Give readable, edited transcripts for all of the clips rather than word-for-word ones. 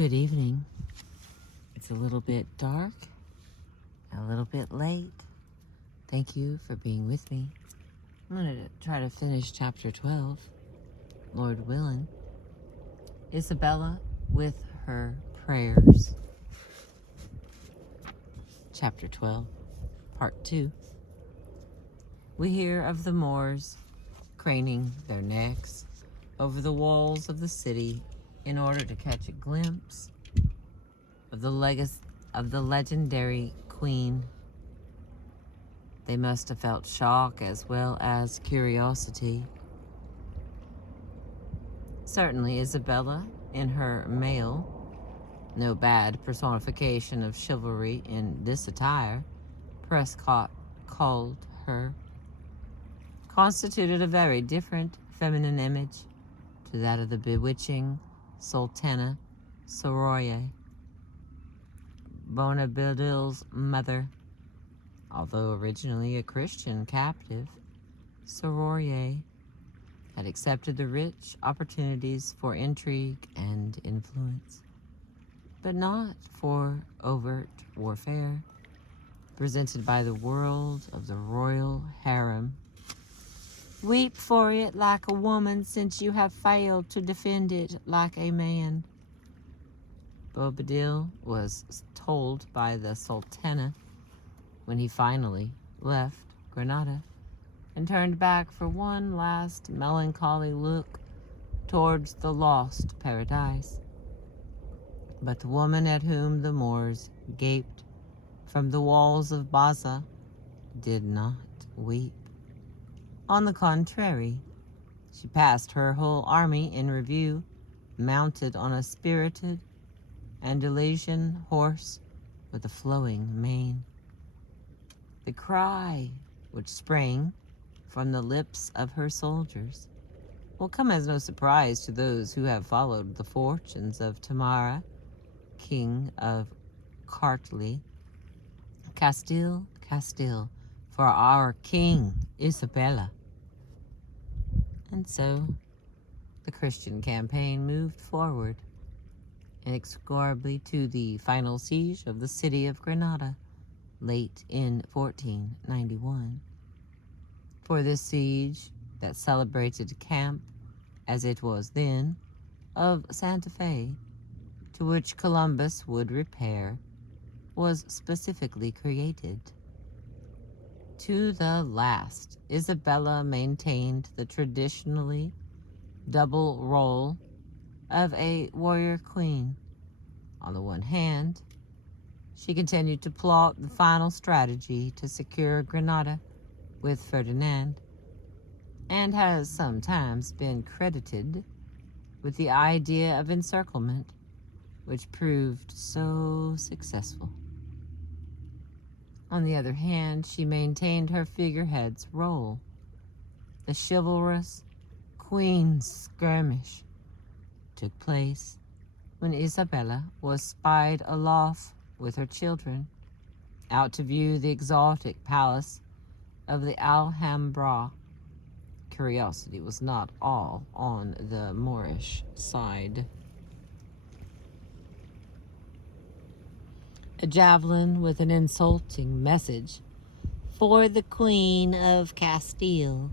Good evening. It's a little bit dark, a little bit late. Thank you for being with me. I'm going to try to finish chapter 12, Lord willing. Isabella with her prayers. Chapter 12, part 2. We hear of the Moors craning their necks over the walls of the city in order to catch a glimpse of the legendary queen. They must have felt shock as well as curiosity. Certainly Isabella, in her mail, no bad personification of chivalry in this attire, Prescott called her, constituted a very different feminine image to that of the bewitching Sultana Soroye, Bonabdil's mother. Although originally a Christian captive, Soroye had accepted the rich opportunities for intrigue and influence, but not for overt warfare presented by the world of the royal harem. Weep for it like a woman, since you have failed to defend it like a man, Bobadil was told by the Sultana when he finally left Granada and turned back for one last melancholy look towards the lost paradise. But the woman at whom the Moors gaped from the walls of Baza did not weep. On the contrary, she passed her whole army in review, mounted on a spirited Andalusian horse with a flowing mane. The cry which sprang from the lips of her soldiers will come as no surprise to those who have followed the fortunes of Tamara, king of Castile, for our king, Isabella. And so the Christian campaign moved forward inexorably to the final siege of the city of Granada late in 1491. For this siege that celebrated camp, as it was then, of Santa Fe, to which Columbus would repair, was specifically created. To the last, Isabella maintained the traditionally double role of a warrior queen. On the one hand, she continued to plot the final strategy to secure Granada with Ferdinand, and has sometimes been credited with the idea of encirclement, which proved so successful. On the other hand, she maintained her figurehead's role. The chivalrous Queen's skirmish took place when Isabella was spied aloft with her children out to view the exotic palace of the Alhambra. Curiosity was not all on the Moorish side. A javelin with an insulting message for the Queen of Castile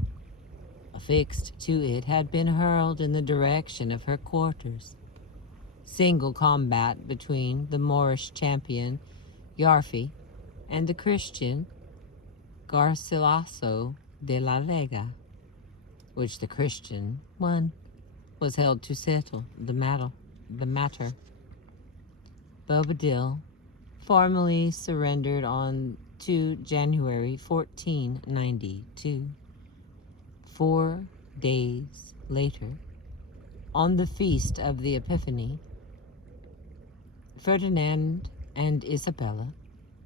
affixed to it had been hurled in the direction of her quarters. Single combat between the Moorish champion Yarfi and the Christian Garcilaso de la Vega, which the Christian won, was held to settle the matter. Bobadil formally surrendered on 2 January 1492. 4 days later, on the feast of the Epiphany, Ferdinand and Isabella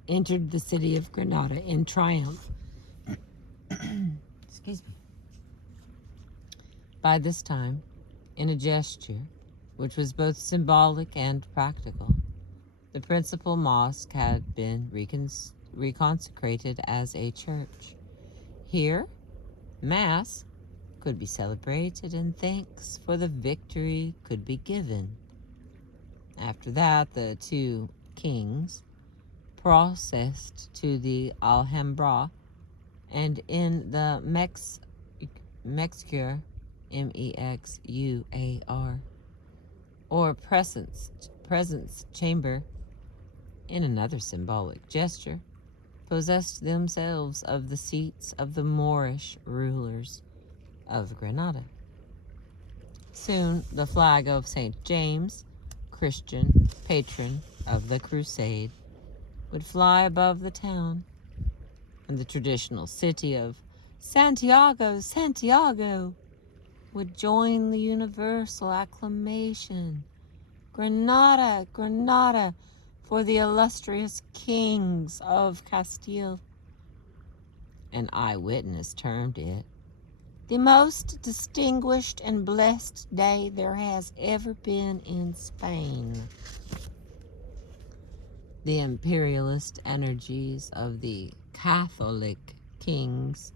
entered the city of Granada in triumph. Excuse me. By this time, in a gesture which was both symbolic and practical, the principal mosque had been reconsecrated as a church. Here, Mass could be celebrated and thanks for the victory could be given. After that, the two kings processed to the Alhambra, and in the Mexuar, Mexuar, or presence chamber, in another symbolic gesture, possessed themselves of the seats of the Moorish rulers of Granada. Soon the flag of St. James, Christian patron of the crusade, would fly above the town, and the traditional city of Santiago, Santiago would join the universal acclamation. Granada, Granada, for the illustrious kings of Castile. An eyewitness termed it the most distinguished and blessed day there has ever been in Spain. The imperialist energies of the Catholic kings,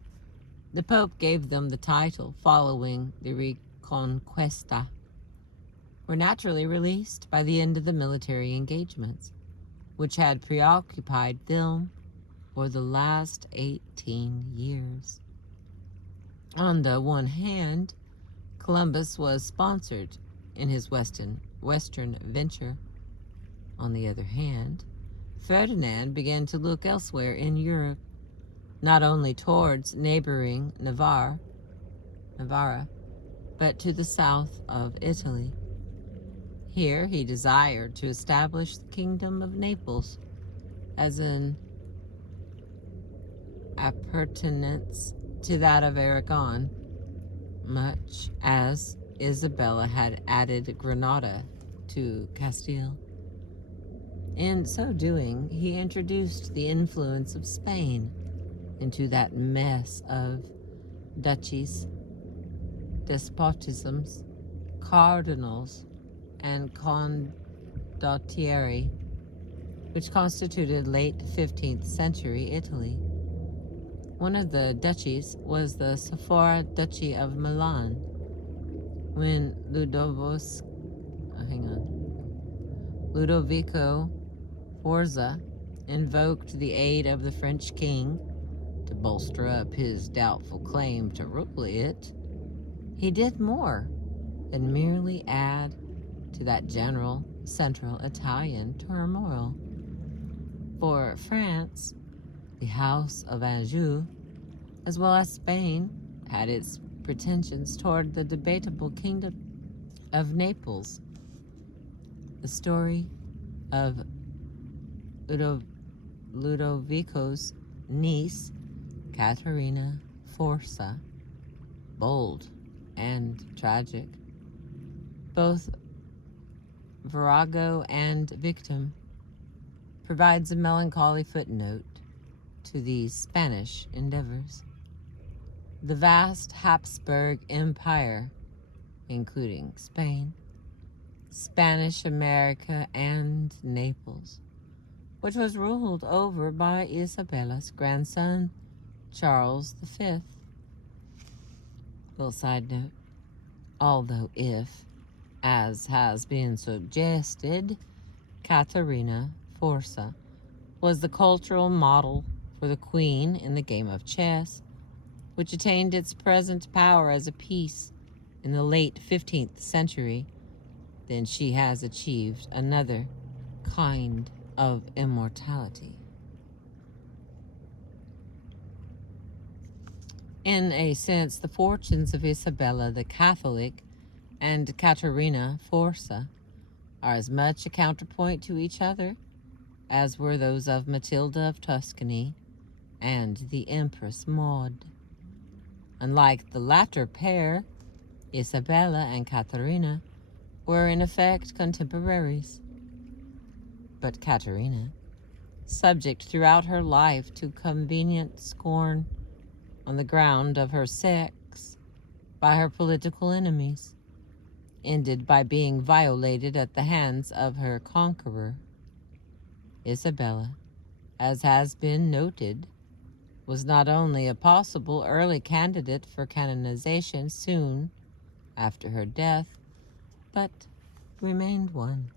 the Pope gave them the title following the Reconquista, were naturally released by the end of the military engagements, which had preoccupied them for the last 18 years. On the one hand, Columbus was sponsored in his western venture. On the other hand, Ferdinand began to look elsewhere in Europe, not only towards neighboring Navarra, but to the south of Italy. Here he desired to establish the kingdom of Naples as an appurtenance to that of Aragon, much as Isabella had added Granada to Castile. In so doing, he introduced the influence of Spain into that mess of duchies, despotisms, cardinals, and condottieri, which constituted late 15th century Italy. One of the duchies was the Sforza Duchy of Milan. When Ludovico Sforza invoked the aid of the French king to bolster up his doubtful claim to rule it, he did more than merely add to that general central Italian turmoil. For France, the House of Anjou, as well as Spain, had its pretensions toward the debatable kingdom of Naples. The story of Ludovico's niece, Caterina Forza, bold and tragic, both virago and victim, provides a melancholy footnote to these Spanish endeavors. The vast Habsburg Empire, including Spain, Spanish America, and Naples, which was ruled over by Isabella's grandson, Charles V. Little side note, although if, as has been suggested, Caterina Forza was the cultural model for the queen in the game of chess, which attained its present power as a piece in the late 15th century, then she has achieved another kind of immortality. In a sense, the fortunes of Isabella the Catholic and Caterina Forza are as much a counterpoint to each other as were those of Matilda of Tuscany and the Empress Maud. Unlike the latter pair, Isabella and Caterina were in effect contemporaries. But Caterina, subject throughout her life to convenient scorn on the ground of her sex by her political enemies, ended by being violated at the hands of her conqueror. Isabella, as has been noted, was not only a possible early candidate for canonization soon after her death, but remained one.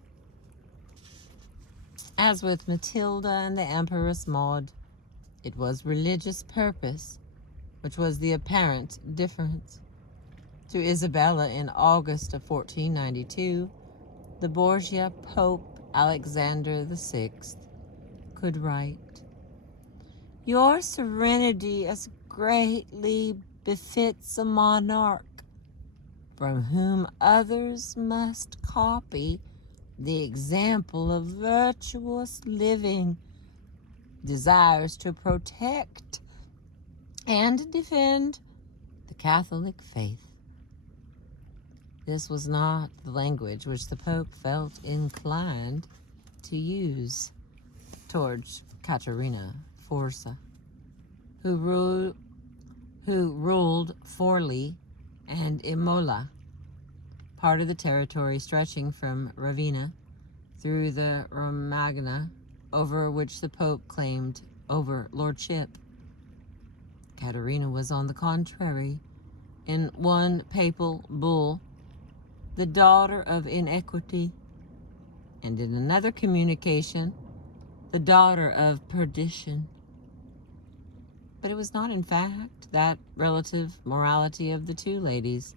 As with Matilda and the Empress Maud, it was religious purpose which was the apparent difference. To Isabella in August of 1492, the Borgia Pope Alexander VI could write, "Your serenity as greatly befits a monarch, from whom others must copy the example of virtuous living, desires to protect and defend the Catholic faith." This was not the language which the Pope felt inclined to use towards Caterina Forza, who ruled Forli and Imola, part of the territory stretching from Ravenna through the Romagna, over which the Pope claimed overlordship. Caterina was, on the contrary, in one papal bull, the daughter of iniquity, and in another communication, the daughter of perdition. But it was not, in fact, that relative morality of the two ladies,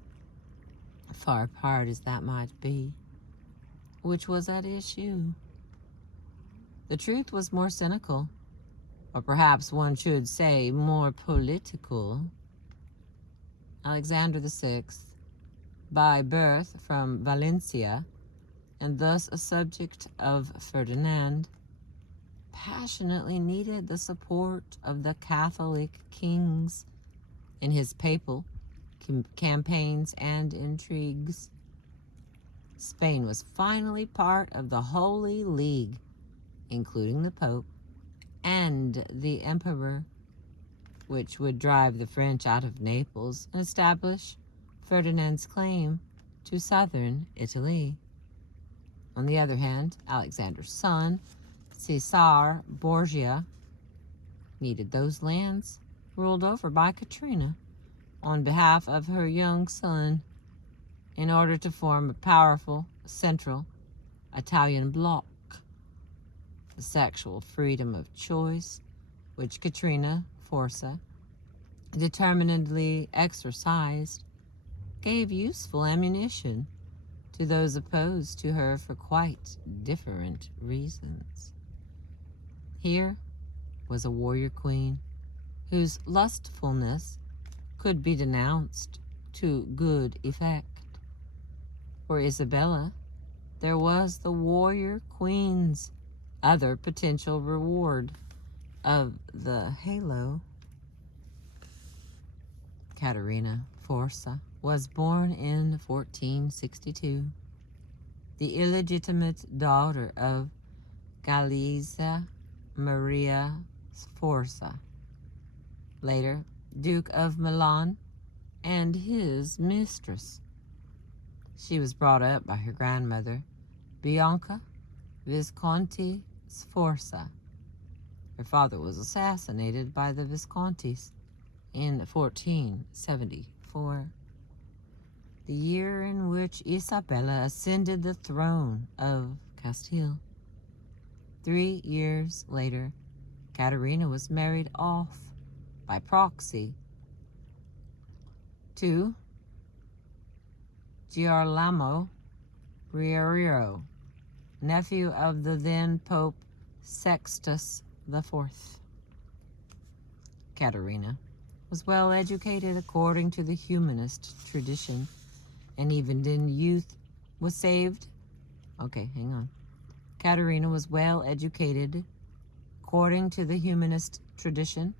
far apart as that might be, which was at issue. The truth was more cynical, or perhaps one should say more political. Alexander VI, by birth from Valencia, and thus a subject of Ferdinand, passionately needed the support of the Catholic kings in his papal campaigns and intrigues. Spain was finally part of the Holy League, including the Pope and the Emperor, which would drive the French out of Naples and establish Ferdinand's claim to southern Italy. On the other hand, Alexander's son, Caesar Borgia, needed those lands ruled over by Caterina on behalf of her young son in order to form a powerful central Italian bloc. The sexual freedom of choice, which Caterina Forza determinedly exercised, gave useful ammunition to those opposed to her for quite different reasons. Here was a warrior queen whose lustfulness could be denounced to good effect. For Isabella, there was the warrior queen's other potential reward of the halo. Caterina Forza was born in 1462, the illegitimate daughter of Galizia Maria Sforza, later Duke of Milan, and his mistress. She was brought up by her grandmother, Bianca Visconti Sforza. Her father was assassinated by the Viscontis in 1474, the year in which Isabella ascended the throne of Castile. 3 years later, Caterina was married off by proxy to Girolamo Riario, nephew of the then Pope Sextus IV. Caterina was well educated according to the humanist tradition, and even in youth was saved. Caterina was well educated according to the humanist tradition,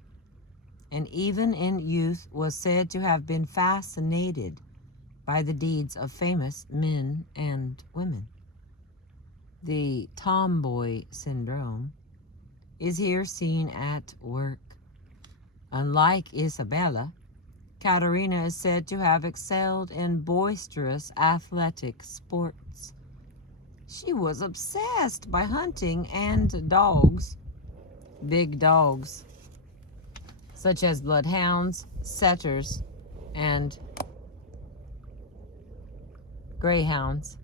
and even in youth was said to have been fascinated by the deeds of famous men and women. The tomboy syndrome is here seen at work. Unlike Isabella, Caterina is said to have excelled in boisterous athletic sports. She was obsessed by hunting and dogs, big dogs, such as bloodhounds, setters, and greyhounds.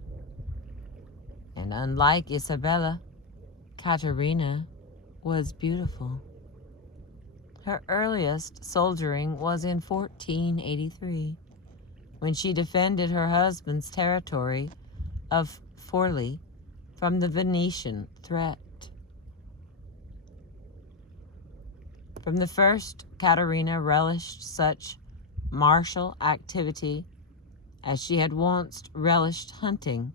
And unlike Isabella, Katerina was beautiful. Her earliest soldiering was in 1483, when she defended her husband's territory of Forli from the Venetian threat. From the first, Katerina relished such martial activity as she had once relished hunting.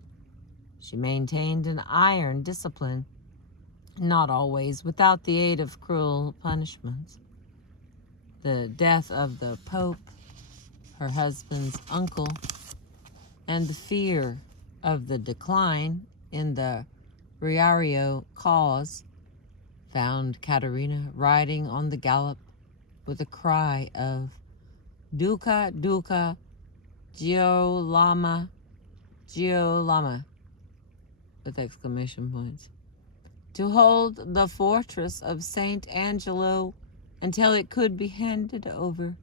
She maintained an iron discipline, not always without the aid of cruel punishments. The death of the Pope, her husband's uncle, and the fear of the decline in the Riario cause found Katerina riding on the gallop with a cry of "Duca, Duca, Giolama, Giolama," with exclamation points, to hold the fortress of St. Angelo until it could be handed over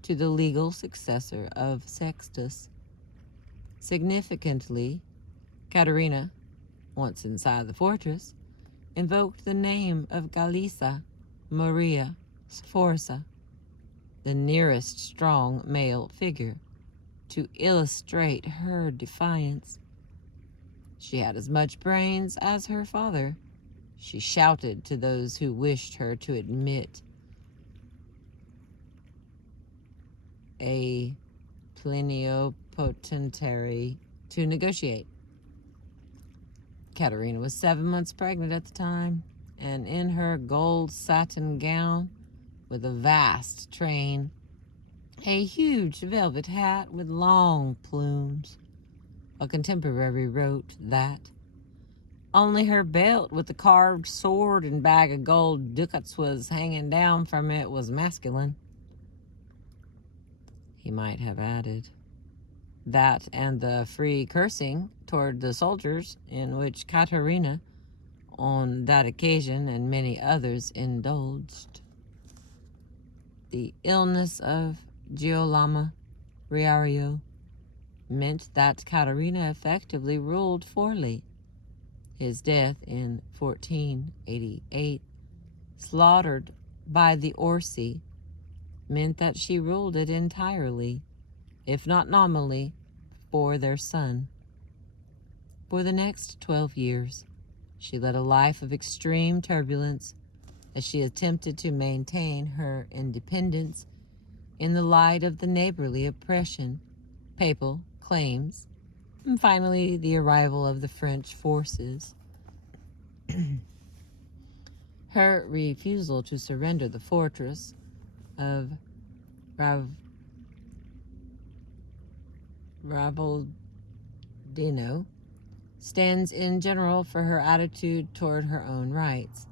to the legal successor of Sextus. Significantly, Katerina, once inside the fortress, invoked the name of Galisa Maria Sforza, the nearest strong male figure, to illustrate her defiance. She had as much brains as her father. She shouted to those who wished her to admit a plenipotentiary to negotiate. Katerina was 7 months pregnant at the time, and in her gold satin gown with a vast train, a huge velvet hat with long plumes. A contemporary wrote that only her belt with the carved sword and bag of gold ducats was hanging down from it was masculine. He might have added that and the free cursing toward the soldiers in which Katerina, on that occasion and many others, indulged. The illness of Giolama Riario meant that Katerina effectively ruled Forli. His death in 1488, slaughtered by the Orsi, meant that she ruled it entirely, if not nominally, for their son. For the next 12 years, she led a life of extreme turbulence as she attempted to maintain her independence in the light of the neighborly oppression, papal claims, and finally the arrival of the French forces. Her refusal to surrender the fortress of Ravaldino stands in general for her attitude toward her own rights,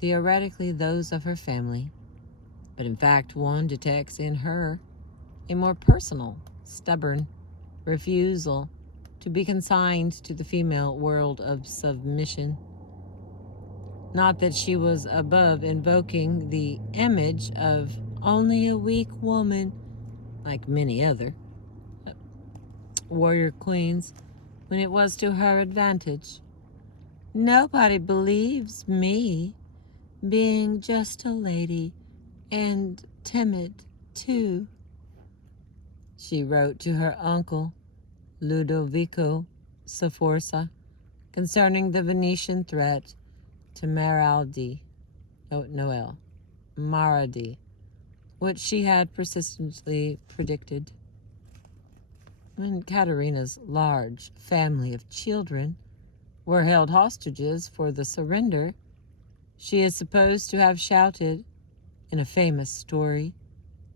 theoretically those of her family, but in fact one detects in her a more personal, stubborn refusal to be consigned to the female world of submission. Not that she was above invoking the image of only a weak woman, like many other warrior queens, when it was to her advantage. Nobody believes me, being just a lady, and timid, too, she wrote to her uncle, Ludovico Sforza, concerning the Venetian threat to Maraldi, which she had persistently predicted. When Katerina's large family of children were held hostages for the surrender, she is supposed to have shouted, in a famous story,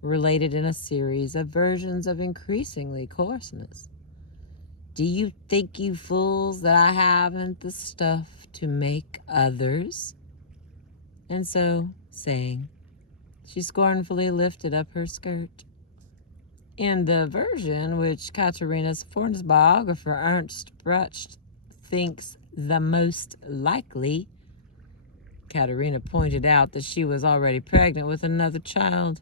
related in a series of versions of increasingly coarseness, "Do you think, you fools, that I haven't the stuff to make others?" And so, saying, she scornfully lifted up her skirt. In the version which Katerina's Forn's biographer Ernst Brucht thinks the most likely, Katerina pointed out that she was already pregnant with another child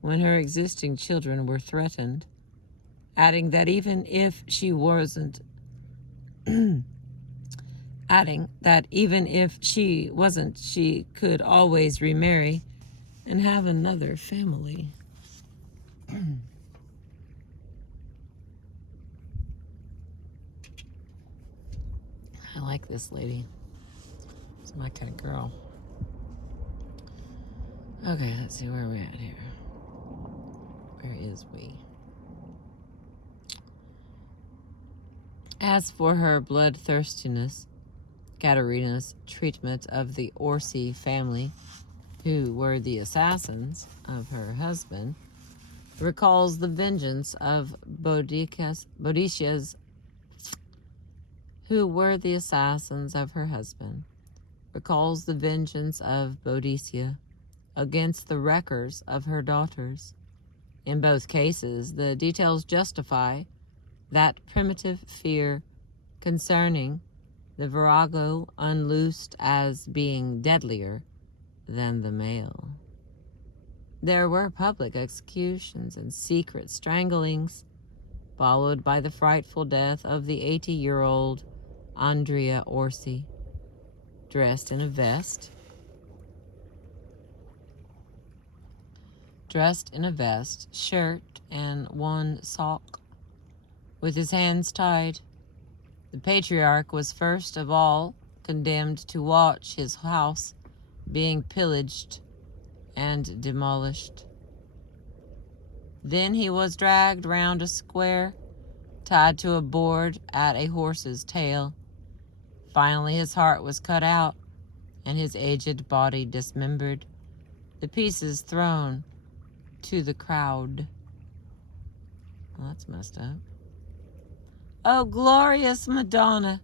when her existing children were threatened, adding that even if she wasn't adding that even if she wasn't, she could always remarry and have another family. I like this lady. It's my kind of girl. Okay, let's see where we're at here. Where is we? As for her bloodthirstiness, Katerina's treatment of the Orsi family, who were the assassins of her husband, recalls the vengeance of Boadicia's, who were the assassins of her husband, recalls the vengeance of Boadicea against the wreckers of her daughters. In both cases, the details justify that primitive fear concerning the virago unloosed as being deadlier than the male. There were public executions and secret stranglings, followed by the frightful death of the 80-year-old Andrea Orsi, dressed in a vest, shirt, and one sock, with his hands tied. The patriarch was first of all condemned to watch his house being pillaged and demolished. Then he was dragged round a square, tied to a board at a horse's tail. Finally, his heart was cut out and his aged body dismembered, the pieces thrown to the crowd. Well, that's messed up. "Oh, glorious Madonna,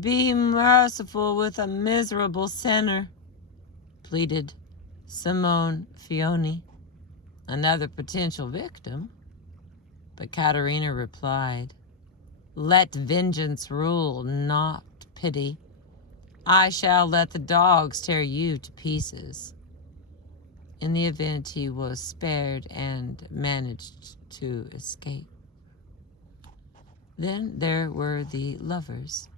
be merciful with a miserable sinner," pleaded Simone Fioni, another potential victim. But Caterina replied, "Let vengeance rule, not pity. I shall let the dogs tear you to pieces." In the event, he was spared and managed to escape. Then there were the lovers,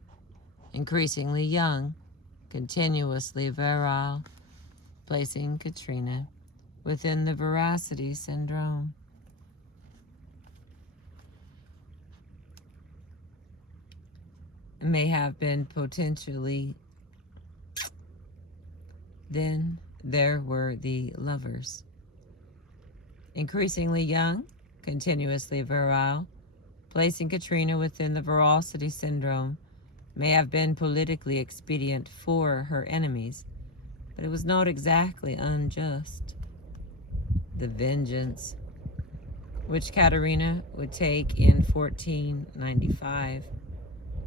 increasingly young, continuously virile, placing Katrina within the veracity syndrome. May have been potentially. Then there were the lovers, increasingly young, continuously virile, placing Katrina within the veracity syndrome. May have been politically expedient for her enemies, but it was not exactly unjust. The vengeance, which Caterina would take in 1495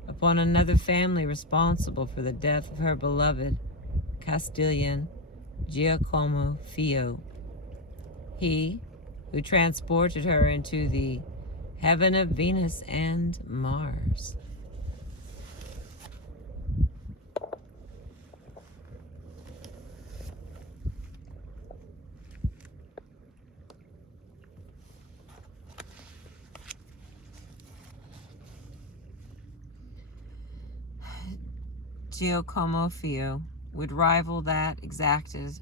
upon another family responsible for the death of her beloved Castilian Giacomo Fio, he who transported her into the heaven of Venus and Mars. Giacomo Fio would rival that exacted,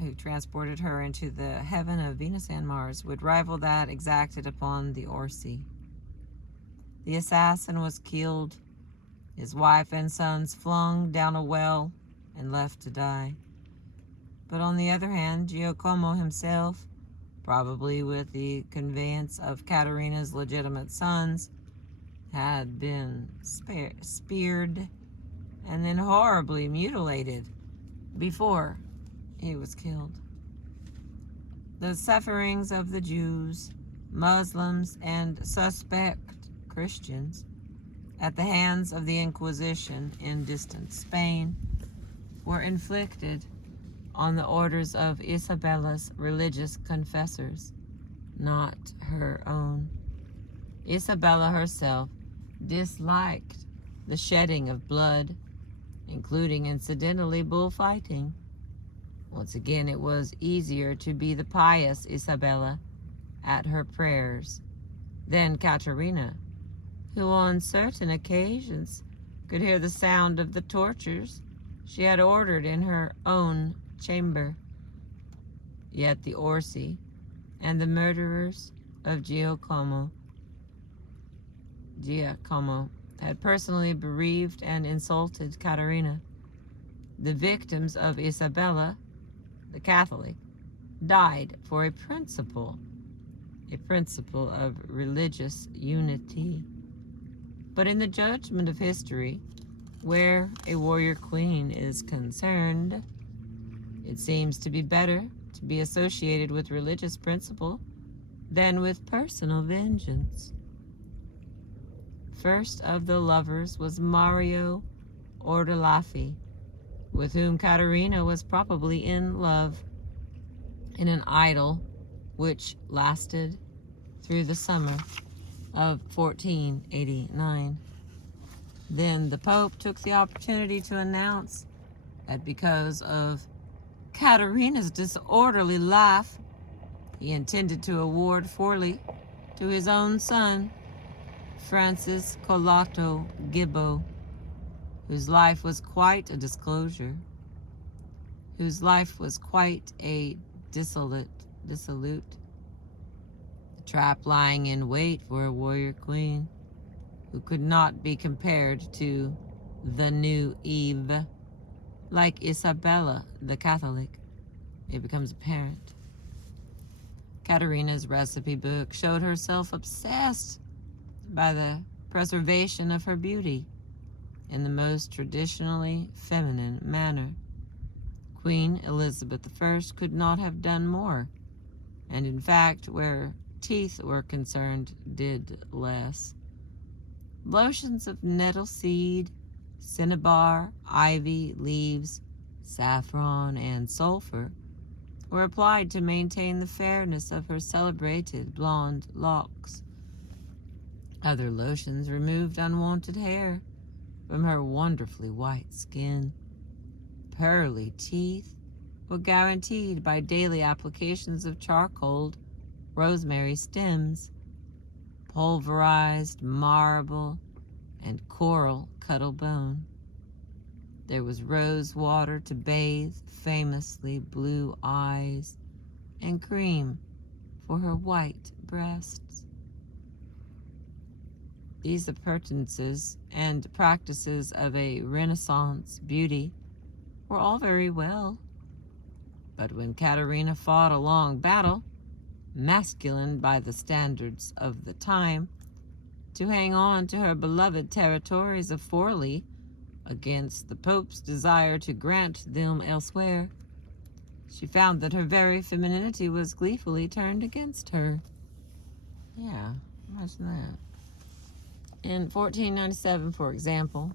who transported her into the heaven of Venus and Mars, would rival that exacted upon the Orsi. The assassin was killed, his wife and sons flung down a well and left to die. But on the other hand, Giacomo himself, probably with the conveyance of Caterina's legitimate sons, had been speared and then horribly mutilated before he was killed. The sufferings of the Jews, Muslims, and suspect Christians at the hands of the Inquisition in distant Spain were inflicted on the orders of Isabella's religious confessors, not her own. Isabella herself disliked the shedding of blood, including incidentally bullfighting. Once again, it was easier to be the pious Isabella at her prayers than Caterina, who on certain occasions could hear the sound of the tortures she had ordered in her own chamber. Yet the Orsi and the murderers of Giacomo had personally bereaved and insulted Caterina. The victims of Isabella, the Catholic, died for a principle of religious unity. But in the judgment of history, where a warrior queen is concerned, it seems to be better to be associated with religious principle than with personal vengeance. First of the lovers was Mario Ordelaffi, with whom Caterina was probably in love, in an idyll which lasted through the summer of 1489. Then the Pope took the opportunity to announce that because of Caterina's disorderly life, he intended to award Forli to his own son, Francis Colato Gibbo, whose life was quite a dissolute. The trap lying in wait for a warrior queen who could not be compared to the new Eve, like Isabella the Catholic, it becomes apparent. Caterina's recipe book showed herself obsessed by the preservation of her beauty in the most traditionally feminine manner. Queen Elizabeth I could not have done more, and in fact, where teeth were concerned, did less. Lotions of nettle seed, cinnabar, ivy leaves, saffron, and sulfur were applied to maintain the fairness of her celebrated blonde locks. Other lotions removed unwanted hair from her wonderfully white skin. Pearly teeth were guaranteed by daily applications of charcoaled rosemary stems, pulverized marble, and coral cuttle bone. There was rose water to bathe famously blue eyes, and cream for her white breasts. These appurtenances and practices of a Renaissance beauty were all very well, but when Caterina fought a long battle, masculine by the standards of the time, to hang on to her beloved territories of Forli against the Pope's desire to grant them elsewhere, she found that her very femininity was gleefully turned against her. Yeah, imagine that. In 1497, for example,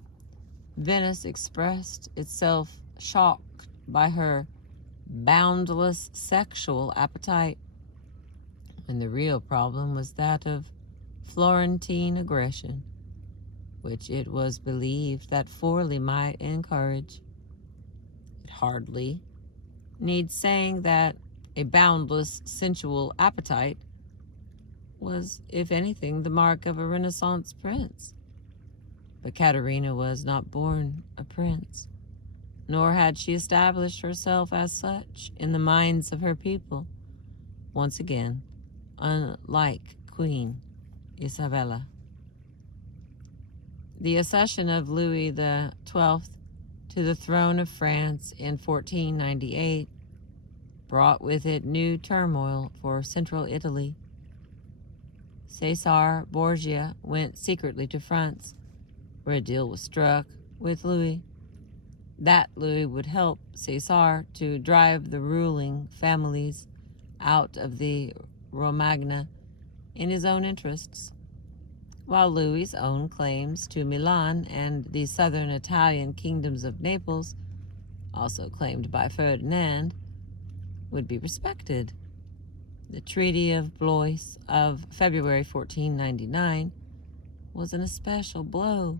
Venice expressed itself shocked by her boundless sexual appetite, when the real problem was that of Florentine aggression, which it was believed that Forli might encourage. It hardly needs saying that a boundless sensual appetite was, if anything, the mark of a Renaissance prince. But Caterina was not born a prince, nor had she established herself as such in the minds of her people. Once again, unlike Queen Isabella. The accession of Louis XII to the throne of France in 1498 brought with it new turmoil for central Italy. Cesar Borgia went secretly to France, where a deal was struck with Louis. That Louis would help Cesar to drive the ruling families out of the Romagna in his own interests, while Louis's own claims to Milan and the southern Italian kingdoms of Naples, also claimed by Ferdinand, would be respected. The Treaty of Blois of February 1499 was an especial blow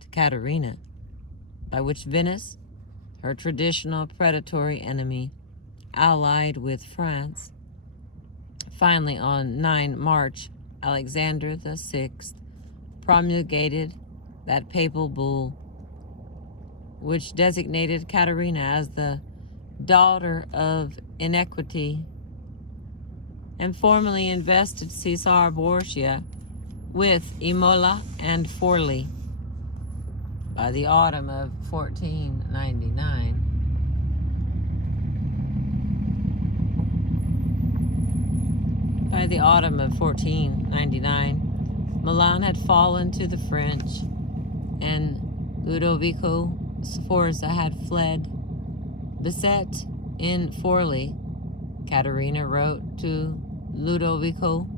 to Caterina, by which Venice, her traditional predatory enemy, allied with France. Finally, on 9 March, Alexander VI promulgated that papal bull which designated Katerina as the daughter of inequity, and formally invested Caesar Borgia with Imola and Forli. By the autumn of 1499, Milan had fallen to the French, and Ludovico Sforza had fled. Beset in Forli, Caterina wrote to Ludovico,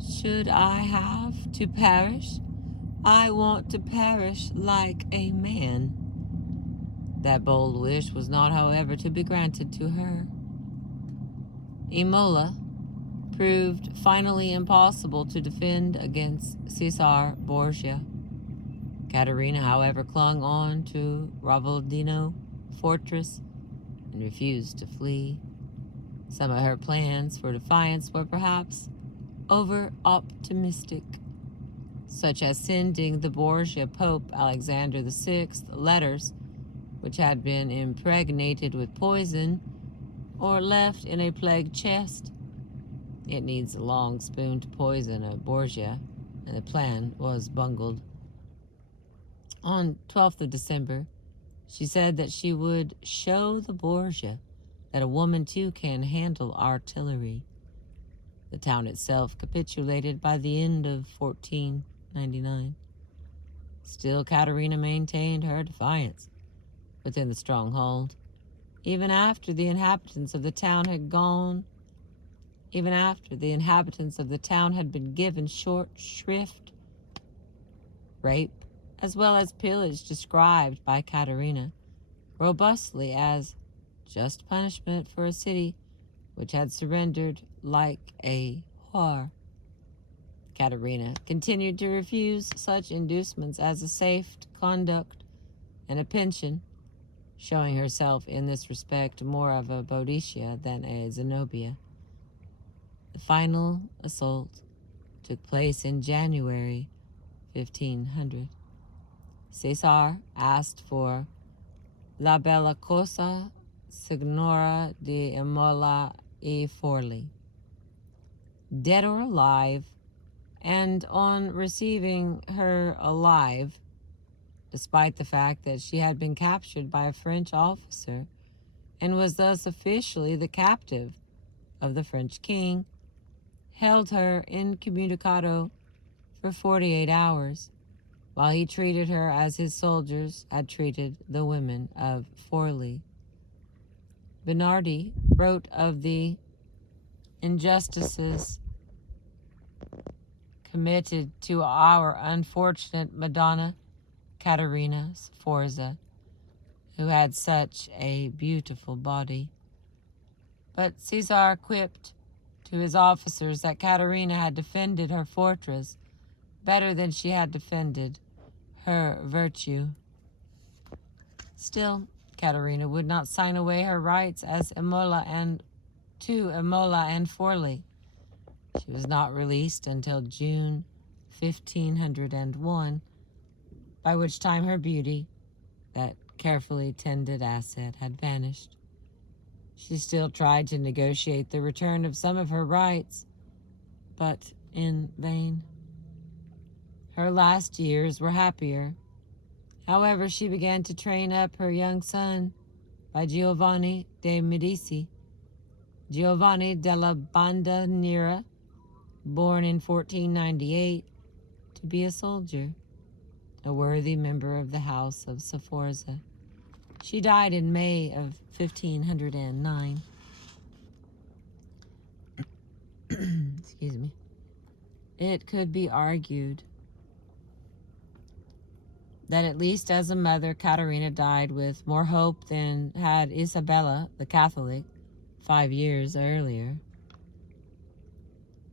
"Should I have to perish, I want to perish like a man." That bold wish was not, however, to be granted to her. Imola proved finally impossible to defend against Caesar Borgia. Caterina, however, clung on to Ravaldino fortress and refused to flee. Some of her plans for defiance were perhaps over-optimistic, such as sending the Borgia Pope Alexander VI letters which had been impregnated with poison or left in a plague chest. It needs a long spoon to poison a Borgia, and the plan was bungled. On 12th of December, she said that she would show the Borgia that a woman too can handle artillery. The town itself capitulated by the end of 1499. Still, Caterina maintained her defiance within the stronghold, even after the inhabitants of the town had been given short shrift. Rape, as well as pillage, described by Caterina robustly as just punishment for a city which had surrendered like a whore. Caterina continued to refuse such inducements as a safe conduct and a pension, showing herself in this respect more of a Boadicea than a Zenobia. The final assault took place in January 1500. Caesar asked for La Bella Cosa Signora di Imola e Forli, dead or alive, and on receiving her alive, despite the fact that she had been captured by a French officer and was thus officially the captive of the French king, held her incommunicado for 48 hours, while he treated her as his soldiers had treated the women of Forli. Bernardi wrote of the injustices committed to our unfortunate Madonna Caterina Sforza, who had such a beautiful body. But Caesar quipped to his officers that Caterina had defended her fortress better than she had defended her virtue. Still, Caterina would not sign away her rights as Imola and Forli. She was not released until June 1501, by which time her beauty, that carefully tended asset, had vanished. She still tried to negotiate the return of some of her rights, but in vain. Her last years were happier. However, she began to train up her young son by Giovanni de' Medici, Giovanni della Bandaniera, born in 1498, to be a soldier, a worthy member of the House of Sforza. She died in May of 1509. Excuse me. It could be argued that at least as a mother, Caterina died with more hope than had Isabella, the Catholic, 5 years earlier.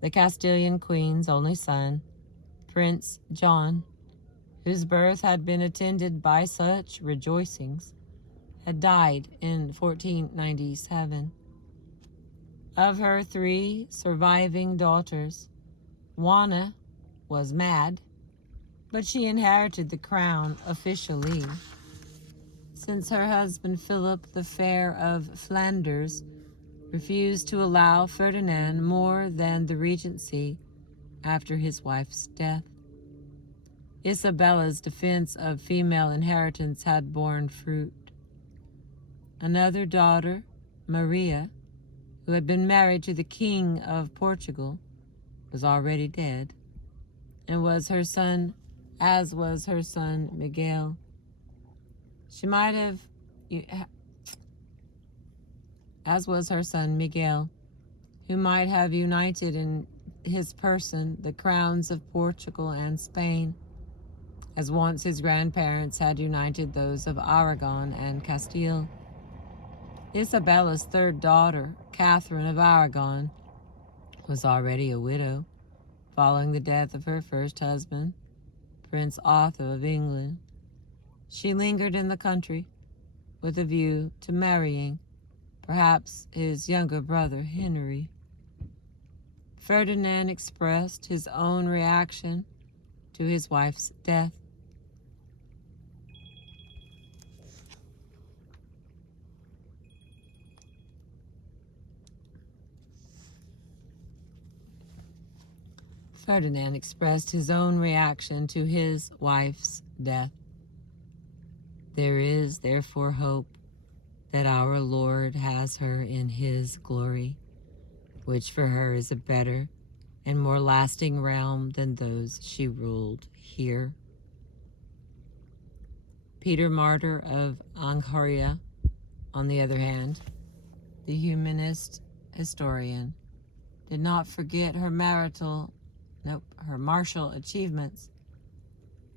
The Castilian queen's only son, Prince John, whose birth had been attended by such rejoicings, had died in 1497. Of her 3 surviving daughters, Juana was mad, but she inherited the crown officially. since her husband Philip the Fair of Flanders refused to allow Ferdinand more than the regency after his wife's death. Isabella's defense of female inheritance had borne fruit. Another daughter, Maria, who had been married to the King of Portugal, was already dead, and was her son, as was her son Miguel. As was her son Miguel, who might have united in his person the crowns of Portugal and Spain, as once his grandparents had united those of Aragon and Castile. Isabella's third daughter, Catherine of Aragon, was already a widow, following the death of her first husband, Prince Arthur of England. She lingered in the country with a view to marrying, perhaps, his younger brother Henry. Ferdinand expressed his own reaction to his wife's death. Ferdinand expressed his own reaction to his wife's death. There is, therefore, hope that our Lord has her in his glory, which for her is a better and more lasting realm than those she ruled here. Peter Martyr of Anghoria, on the other hand, the humanist historian, did not forget her martial achievements.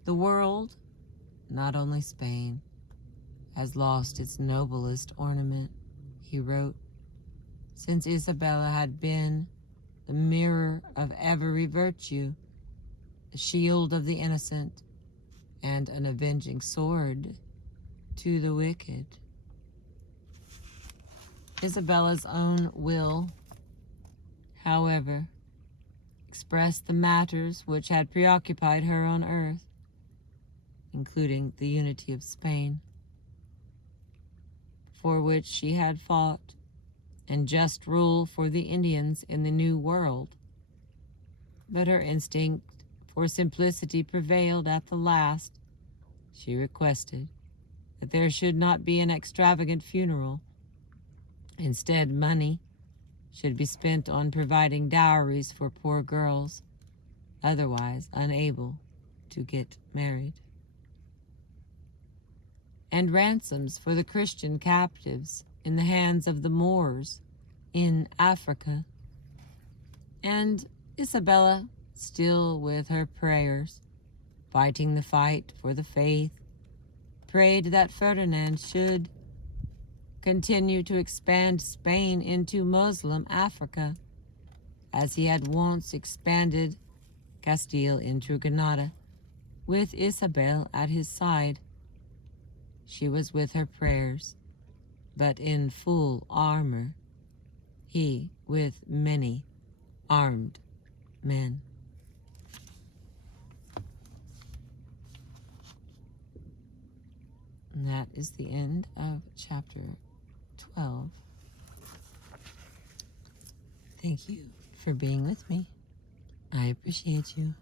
The world, not only Spain, has lost its noblest ornament, he wrote, since Isabella had been the mirror of every virtue, the shield of the innocent, and an avenging sword to the wicked. Isabella's own will, however, expressed the matters which had preoccupied her on earth, including the unity of Spain, for which she had fought, and just rule for the Indians in the New World. But her instinct for simplicity prevailed at the last. She requested that there should not be an extravagant funeral. Instead, money should be spent on providing dowries for poor girls, otherwise unable to get married, and ransoms for the Christian captives in the hands of the Moors in Africa. And Isabella, still with her prayers, fighting the fight for the faith, prayed that Ferdinand should continue to expand Spain into Muslim Africa, as he had once expanded Castile into Granada, with Isabel at his side. She was with her prayers, but in full armor, he with many armed men. And that is the end of chapter 12. Thank you for being with me. I appreciate you.